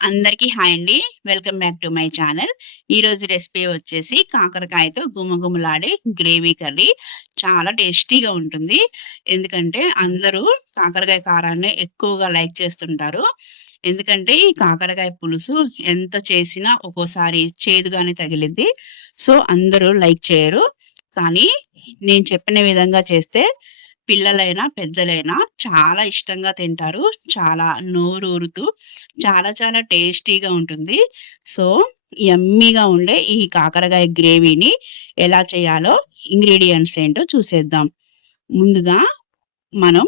అందరికీ హాయ్ అండి. Welcome back to my channel. ఈరోజు రెసిపీ వచ్చేసి కాకరకాయతో గుమగుమలాడే గ్రేవీ కర్రీ. చాలా టేస్టీగా ఉంటుంది. ఎందుకంటే అందరూ కాకరకాయ కారాన్ని ఎక్కువగా లైక్ చేస్తుంటారు. ఎందుకంటే ఈ కాకరకాయ పులుసు ఎంత చేసినా ఒక్కోసారి చేదుగానే తగిలిద్ది. సో, అందరూ లైక్ చేయరు. కానీ నేను చెప్పిన విధంగా చేస్తే పిల్లలైనా, పెద్దలైనా చాలా ఇష్టంగా తింటారు. చాలా నోరూరుతూ చాలా చాలా టేస్టీగా ఉంటుంది. సో, యమ్మీగా ఉండే ఈ కాకరకాయ గ్రేవీని ఎలా చేయాలో ఇంగ్రీడియెంట్స్ ఏంటో చూసేద్దాం. ముందుగా మనం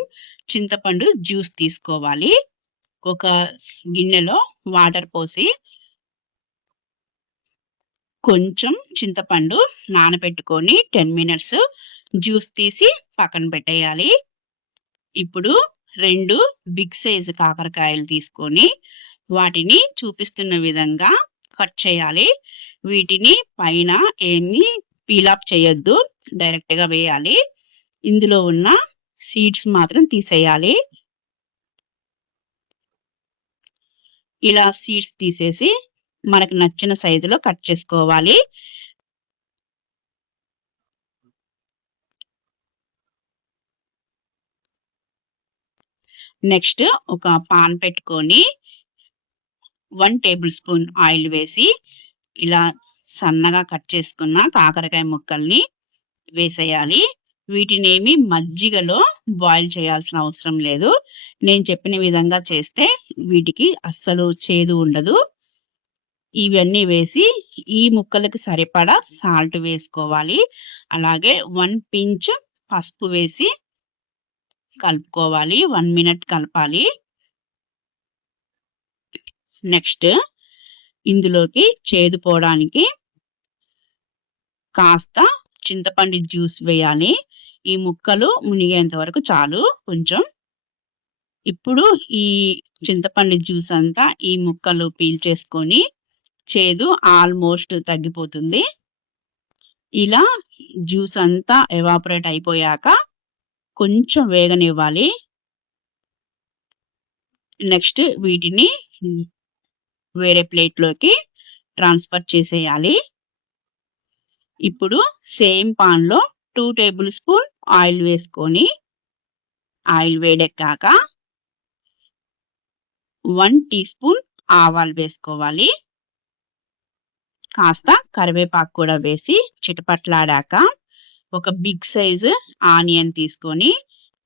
చింతపండు జ్యూస్ తీసుకోవాలి. ఒక గిన్నెలో వాటర్ పోసి కొంచెం చింతపండు నానబెట్టుకొని 10 మినిట్స్ జ్యూస్ తీసి పక్కన పెట్టేయాలి. ఇప్పుడు 2 బిగ్ సైజ్ కాకరకాయలు తీసుకొని వాటిని చూపిస్తున్న విధంగా కట్ చేయాలి. వీటిని పైన ఏమీ పీల్ ఆఫ్ చేయొద్దు. డైరెక్ట్‌గా వేయాలి. ఇందులో ఉన్న సీడ్స్ మాత్రం తీసేయాలి. ఇలా సీడ్స్ తీసేసి మనకు నచ్చిన సైజులో కట్ చేసుకోవాలి. నెక్స్ట్ ఒక పాన్ పెట్టుకొని 1 టేబుల్ స్పూన్ ఆయిల్ వేసి ఇలా సన్నగా కట్ చేసుకున్న కాకరకాయ ముక్కల్ని వేసేయాలి. వీటినేమి మజ్జిగలో బాయిల్ చేయాల్సిన అవసరం లేదు. నేను చెప్పిన విధంగా చేస్తే వీటికి అస్సలు చేదు ఉండదు. ఇవన్నీ వేసి ఈ ముక్కలకి సరిపడా సాల్ట్ వేసుకోవాలి. అలాగే 1 పించ్ పసుపు వేసి కలుపుకోవాలి. 1 మినిట్ కలపాలి. నెక్స్ట్ ఇందులోకి చేదు పోవడానికి కాస్త చింతపండు జ్యూస్ వేయాలి. ఈ ముక్కలు మునిగేంత వరకు చాలు కొంచెం. ఇప్పుడు ఈ చింతపండు జ్యూస్ అంతా ఈ ముక్కలు పీల్చేసుకొని చేదు ఆల్మోస్ట్ తగ్గిపోతుంది. ఇలా జ్యూస్ అంతా ఎవాపరేట్ అయిపోయాక కొంచెం వేగనివ్వాలి. నెక్స్ట్ వీటిని వేరే ప్లేట్‌లోకి ట్రాన్స్‌ఫర్ చేసేయాలి. ఇప్పుడు సేమ్ పాన్‌లో 2 టేబుల్ స్పూన్ ఆయిల్ వేసుకొని ఆయిల్ వేడెక్కాక 1 టీ స్పూన్ ఆవాలు వేసుకోవాలి. కాస్త కరివేపాకు కూడా వేసి చిటపట్లాడాక ఒక బిగ్ సైజు ఆనియన్ తీసుకొని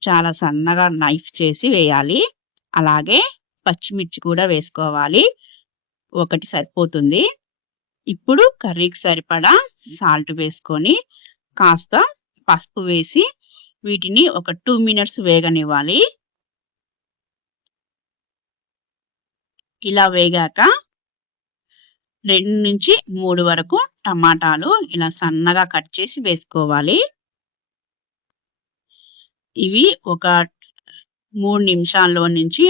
చాలా సన్నగా నైఫ్ చేసి వేయాలి. అలాగే పచ్చిమిర్చి కూడా వేసుకోవాలి. ఒకటి సరిపోతుంది. ఇప్పుడు కర్రీకి సరిపడా సాల్ట్ వేసుకొని కాస్త పసుపు వేసి వీటిని ఒక 2 మినిట్స్ వేగనివ్వాలి. ఇలా వేగాక 2-3 వరకు టమాటాలు ఇలా సన్నగా కట్ చేసి వేసుకోవాలి. ఇవి ఒక 3 నిమిషాల్లో నుంచి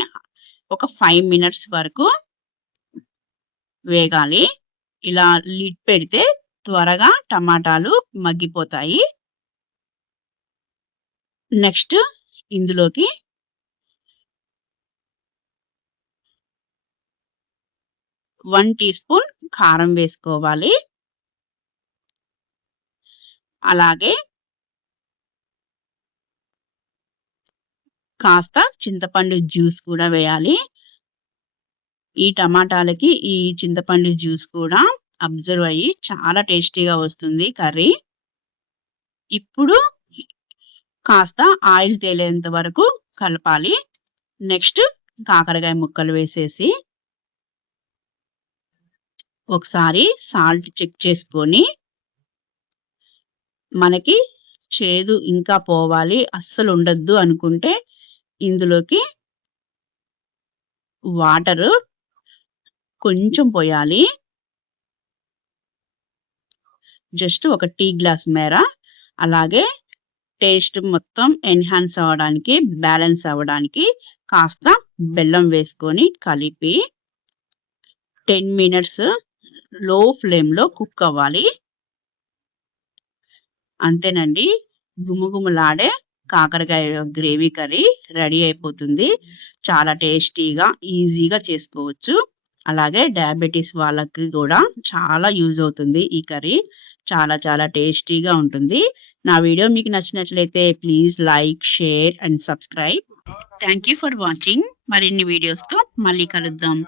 ఒక 5 మినిట్స్ వరకు వేగాలి. ఇలా లిడ్ పెడితే త్వరగా టమాటాలు మగ్గిపోతాయి. నెక్స్ట్ ఇందులోకి 1 టీ స్పూన్ కారం వేసుకోవాలి. అలాగే కాస్త చింతపండు జ్యూస్ కూడా వేయాలి. ఈ టమాటాలకి ఈ చింతపండు జ్యూస్ కూడా అబ్జర్వ్ అయ్యి చాలా టేస్టీగా వస్తుంది కర్రీ. ఇప్పుడు కాస్త ఆయిల్ తేలేంత వరకు కలపాలి. నెక్స్ట్ కాకరకాయ ముక్కలు వేసేసి ఒకసారి సాల్ట్ చెక్ చేసుకొని మనకి చేదు ఇంకా పోవాలి అస్సలు ఉండొద్దు అనుకుంటే ఇందులోకి వాటర్ కొంచెం పోయాలి. జస్ట్ ఒక టీ గ్లాస్ మేర. అలాగే టేస్ట్ మొత్తం ఎన్హాన్స్ అవ్వడానికి, బ్యాలెన్స్ అవ్వడానికి కాస్త బెల్లం వేసుకొని కలిపి 10 మినిట్స్ లో ఫ్లేమ్‌లో కుక్ అవ్వాలి. అంతేనండి. గుమగుమలాడే కాకరకాయ గ్రేవీ కర్రీ రెడీ అయిపోతుంది. చాలా టేస్టీగా, ఈజీగా చేసుకోవచ్చు. అలాగే డయాబెటిస్ వాళ్ళకి కూడా చాలా యూజ్ అవుతుంది ఈ కర్రీ. చాలా చాలా టేస్టీగా ఉంటుంది. నా వీడియో మీకు నచ్చినట్లయితే please like, share and subscribe. Thank you for watching. మరిన్ని వీడియోస్‌తో మళ్ళీ కలుద్దాం.